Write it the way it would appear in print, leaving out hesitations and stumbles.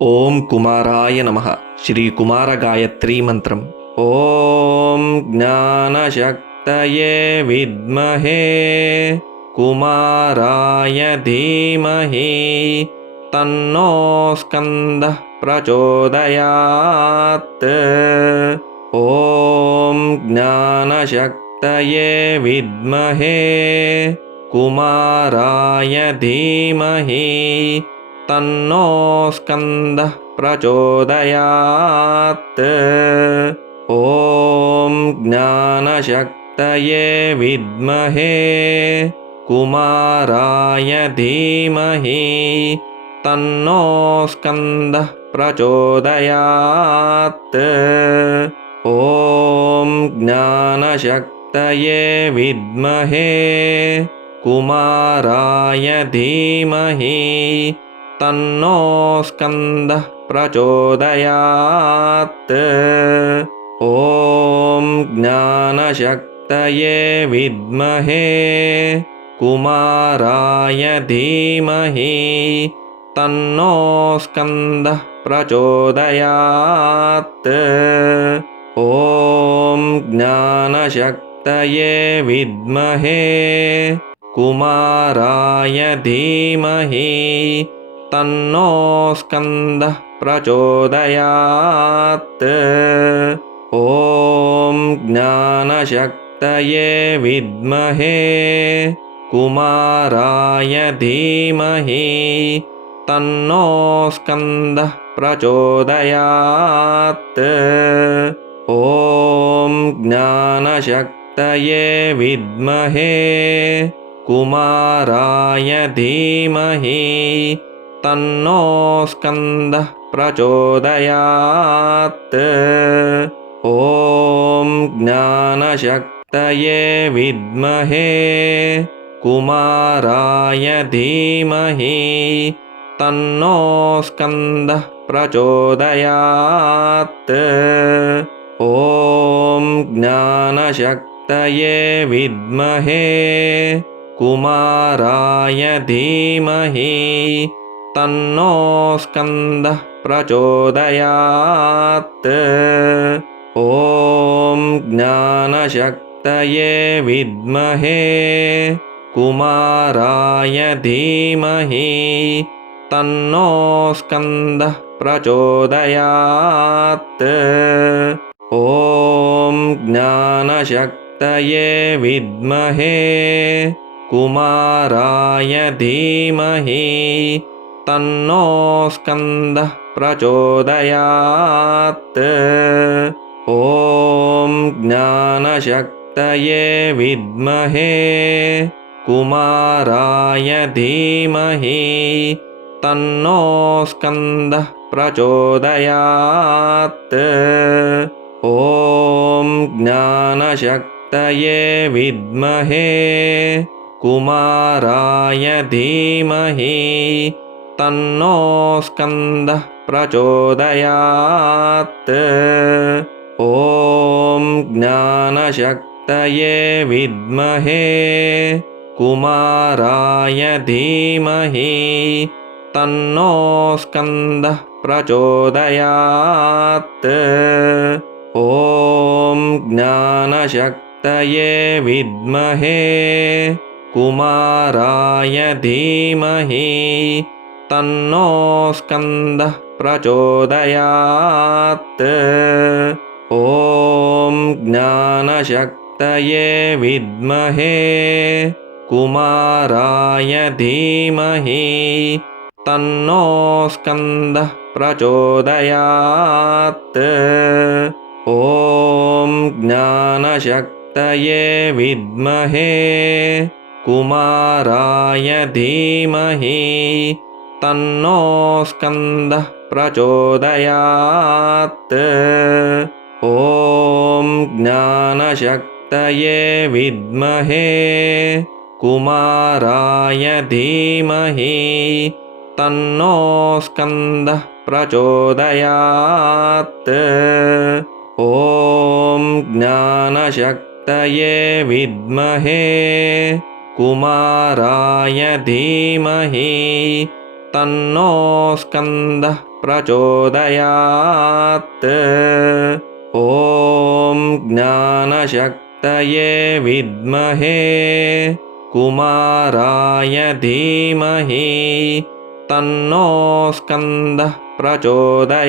ಓಂ ಕುಮಾರಾಯ ನಮಃ. ಶ್ರೀ ಕುಮಾರ ಗಾಯತ್ರಿ ಮಂತ್ರಂ. ಓಂ ಜ್ಞಾನಶಕ್ತಯೇ ವಿದ್ಮಹೇ ಕುಮಾರಾಯ ಧೀಮಹಿ ತನ್ನೋ ಸ್ಕಂದಃ ಪ್ರಚೋದಯಾತ್. ಓಂ ಜ್ಞಾನಶಕ್ತಯೇ ವಿದ್ಮಹೇ ಕುಮಾರಾಯ ಧೀಮಹಿ ತನ್ನೋ ಸ್ಕಂದಃ ಪ್ರಚೋದಯಾತ್. ಓಂ ಜ್ಞಾನಶಕ್ತಯೇ ವಿದ್ಮಹೇ ಕುಮಾರಾಯ ಧೀಮಹಿ ತನ್ನೋ ಸ್ಕಂದಃ ಪ್ರಚೋದಯಾತ್. ಓಂ ಜ್ಞಾನಶಕ್ತಯೇ ವಿದ್ಮಹೇ ಕುಮಾರಾಯ ಧೀಮಹಿ ತನ್ನೋ ಸ್ಕಂದಃ ಪ್ರಚೋದಯಾತ್. ಓಂ ಜ್ಞಾನಶಕ್ತಯೇ ವಿದ್ಮಹೇ ಕುಮಾರಾಯ ಧೀಮಹಿ ತನ್ನೋ ಸ್ಕಂದಃ ಪ್ರಚೋದಯಾತ್. ಓಂ ಜ್ಞಾನಶಕ್ತಯೇ ವಿದ್ಮಹೇ ಕುಮಾರಾಯ ಧೀಮಹಿ ತನ್ನೋ ಸ್ಕಂದಃ ಪ್ರಚೋದಯಾತ್. ಓಂ ಜ್ಞಾನಶಕ್ತಯೇ ವಿದ್ಮಹೇ ಕುಮಾರಾಯ ಧೀಮಹಿ ತನ್ನೋ ಸ್ಕಂದಃ ಪ್ರಚೋದಯಾತ್. ಓಂ ಜ್ಞಾನಶಕ್ತಯೇ ವಿದ್ಮಹೇ ಕುಮಾರಾಯ ಧೀಮಹಿ ತನ್ನೋ ಸ್ಕಂದಃ ಪ್ರಚೋದಯಾತ್. ಓಂ ಜ್ಞಾನಶಕ್ತಯೇ ವಿದ್ಮಹೇ ಕುಮಾರಾಯ ಧೀಮಹಿ ತನ್ನೋ ಸ್ಕಂದಃ ಪ್ರಚೋದಯಾತ್. ಓಂ ಜ್ಞಾನಶಕ್ತಯೇ ವಿದ್ಮಹೇ ಕುಮಾರಾಯ ಧೀಮಹಿ ತನ್ನೋ ಸ್ಕಂದಃ ಪ್ರಚೋದಯಾತ್. ಓಂ ಜ್ಞಾನಶಕ್ತಯೇ ವಿದ್ಮಹೇ ಕುಮಾರಾಯ ಧೀಮಹಿ ತನ್ನೋ ಸ್ಕಂದಃ ಪ್ರಚೋದಯಾತ್. ಓಂ ಜ್ಞಾನಶಕ್ತಯೇ ವಿದ್ಮಹೇ ಕುಮಾರಾಯ ಧೀಮಹಿ ತನ್ನೋ ಸ್ಕಂದಃ ಪ್ರಚೋದಯಾತ್. ಓಂ ಜ್ಞಾನಶಕ್ತಯೇ ವಿದ್ಮಹೇ ಕುಮಾರಾಯ ಧೀಮಹಿ ತನ್ನೋ ಸ್ಕಂದಃ ಪ್ರಚೋದಯಾತ್. ಓಂ ಜ್ಞಾನಶಕ್ತಯೇ ವಿದ್ಮಹೇ ಕುಮಾರಾಯ ಧೀಮಹಿ ತನ್ನೋ ಸ್ಕಂದಃ ಪ್ರಚೋದಯಾತ್. ಓಂ ಜ್ಞಾನಶಕ್ತಯೇ ವಿದ್ಮಹೇ ಕುಮಾರಾಯ ಧೀಮಹಿ ತನ್ನೋ ಸ್ಕಂದಃ ಪ್ರಚೋದಯಾತ್. ಓಂ ಜ್ಞಾನಶಕ್ತಯೇ ವಿದ್ಮಹೇ ಕುಮಾರಾಯ ಧೀಮಹಿ ತನ್ನೋ ಸ್ಕಂದಃ ಪ್ರಚೋದಯಾತ್. ಓಂ ಜ್ಞಾನಶಕ್ತಯೇ ವಿದ್ಮಹೇ ಕುಮಾರಾಯ ಧೀಮಹಿ ತನ್ನೋ ಸ್ಕಂದಃ ಪ್ರಚೋದಯಾತ್. ಓಂ ಜ್ಞಾನಶಕ್ತಯೇ ವಿದ್ಮಹೇ ಕುಮಾರಾಯ ಧೀಮಹಿ ತನ್ನೋ ಸ್ಕಂದಃ ಪ್ರಚೋದಯಾತ್. ಓಂ ಜ್ಞಾನಶಕ್ತಯೇ ವಿದ್ಮಹೇ ಕುಮಾರಾಯ ಧೀಮಹಿ ತನ್ನೋ ಸ್ಕಂದಃ ಪ್ರಚೋದಯಾತ್. ಓಂ ಜ್ಞಾನಶಕ್ತಯೇ ವಿದ್ಮಹೇ ಕುಮಾರಾಯ ಧೀಮಹಿ तन्नो स्कन्दः प्रचोदयात्। ॐ ज्ञानशक्तये विद्महे कुमाराय धीमहि तन्नो स्कन्दः प्रचोदयात्।